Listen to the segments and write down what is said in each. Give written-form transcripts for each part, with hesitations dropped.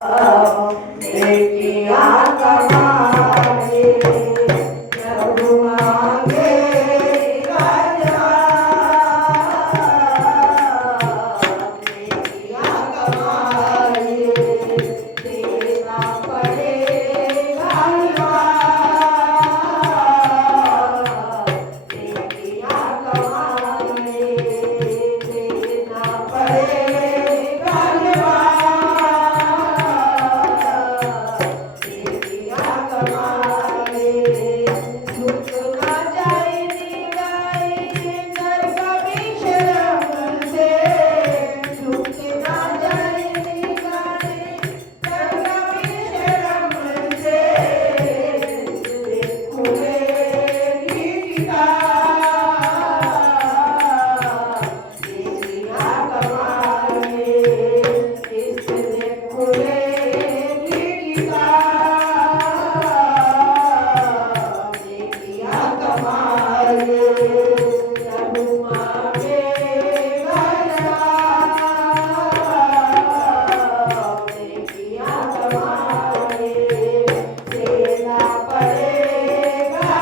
देखिया कमाए प्रभु मांगे राजा, देखिया कमाए देना पड़ेगा हिवार, देखिया कमाए देना पड़ेगा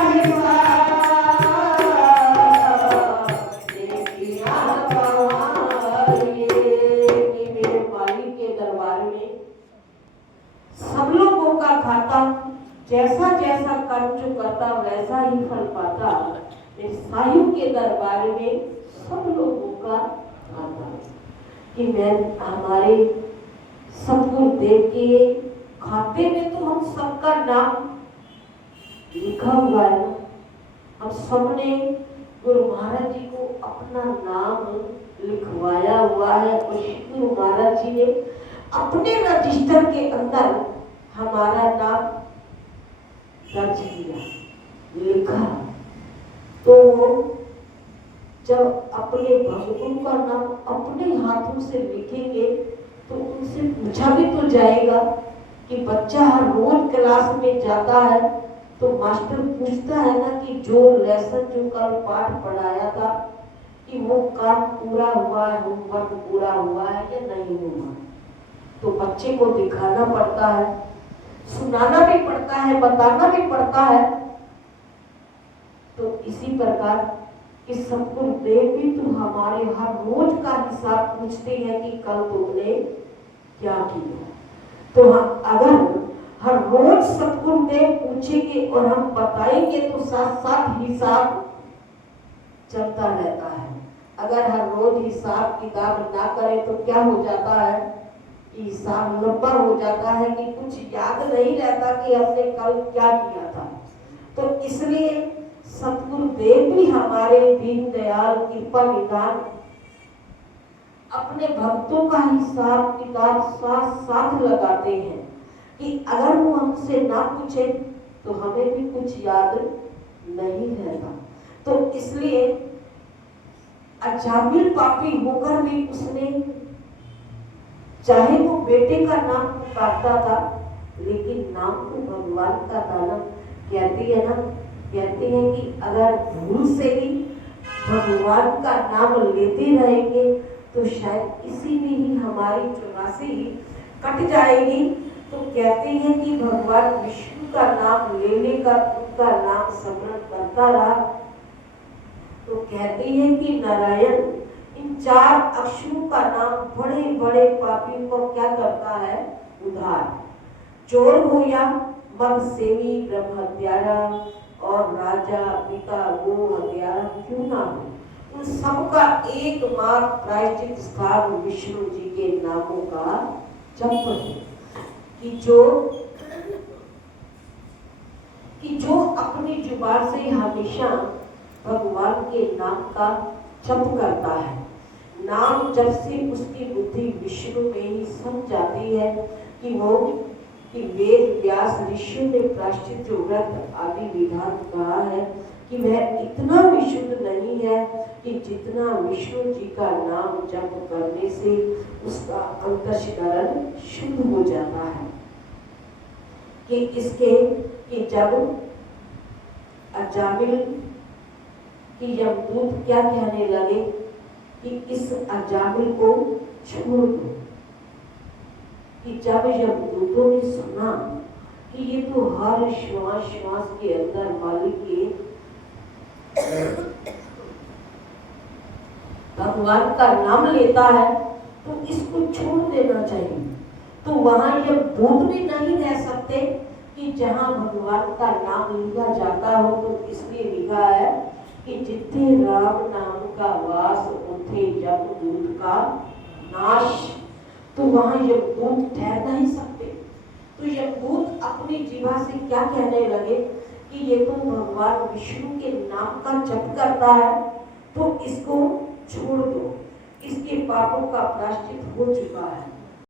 हिवार। सब लोगों का खाता जैसा जैसा कर्म जो करता वैसा ही फल पाता। सायु के दरबार में सब लोगों का खाता कि मैं हमारे सतगुरुदेव के खाते में तो हम सबका नाम लिखा हुआ है। हम सबने गुरु महाराज जी को अपना नाम लिखवाया हुआ है और गुरु महाराज जी ने अपने रजिस्टर के अंदर हमारा नाम दर्ज किया, लिखा। तो जब अपने भक्तों का नाम अपने हाथों से लिखेंगे तो उनसे पूछा भी तो जाएगा कि बच्चा हर रोज क्लास में जाता है तो मास्टर पूछता है ना कि जो लेसन जो कल पाठ पढ़ाया था कि वो काम पूरा हुआ है, होमवर्क पूरा हुआ है या नहीं हुआ। तो बच्चे को दिखाना पड़ता है, सुनाना भी पड़ता है, बताना भी पड़ता है। तो इसी प्रकार इस सतगुरुदेव भी तो हमारे हर रोज का हिसाब पूछते हैं कि कल तुमने क्या किया। तो हम अगर हर रोज सतगुरुदेव पूछेंगे और हम बताएंगे तो साथ साथ हिसाब चलता रहता है। अगर हर रोज हिसाब किताब ना करें तो क्या हो जाता है, हिसाब लंबा हो जाता है कि कुछ याद नहीं रहता कि हमने कल क्या किया था। तो इसलिए सतगुरुदेव भी हमारे दीन दयाल कृपा निधान अपने भक्तों का हिसाब किताब साथ साथ लगाते हैं कि अगर वो हमसे ना पूछे तो हमें भी कुछ याद नहीं रहता। तो इसलिए अजामिल पापी होकर भी उसने चाहे वो बेटे का नाम पुकारता था लेकिन नाम तो भगवान का था ना। कहती है ना, कहते हैं कि अगर भूल से भी भगवान का नाम लेते रहेंगे तो शायद इसी में ही हमारी 84 कट जाएगी। तो कहते हैं कि भगवान विष्णु का नाम ले लेकर उनका नाम स्मरण करता रहा। तो कहते हैं कि नारायण इन 4 अक्षरों का नाम बड़े बड़े पापियों को क्या करता है, उद्धार। चोर हो या मद सेवी ब्रह्म हत्यारा और राजा पिता गो हत्यारा क्यों ना हो, उन सबका एकमात्र प्रायश्चित स्थान विष्णु जी के नामों का जप है। कि जो अपनी जुबान से हमेशा भगवान के नाम का जप करता है, नाम जब से उसकी बुद्धि विष्णु में ही सम जाती है कि वेद व्यास ऋषियों ने प्रायश्चित व्रत आदि विधान कहा है कि वह इतना विशुद्ध नहीं है कि जितना विष्णु जी का नाम जप करने से उसका अंतःकरण शुद्ध हो जाता है। कि जब अजामिल कि यमदूत क्या कहने लगे कि इस अजामिल को छोड़ दो, कि जब यमदूतों ने सुना कि ये तो हर श्वास श्वास के अंदर मालिक के भगवान का नाम लेता है तो इसको छोड़ देना चाहिए। तो वहां ये दूत भी नहीं रह सकते कि जहां भगवान का नाम लिया जाता हो। तो इसलिए लिखा है कि जितने राम नाम का वास उठे जब दूत का नाश। तो वहां ये दूत ठहर नहीं सकते। तो ये दूत अपनी जीवा से क्या कहने लगे कि ये तो भगवान विष्णु के नाम का जप करता है, तो इसको छोड़ दो, इसके पापों का प्रायश्चित हो चुका है।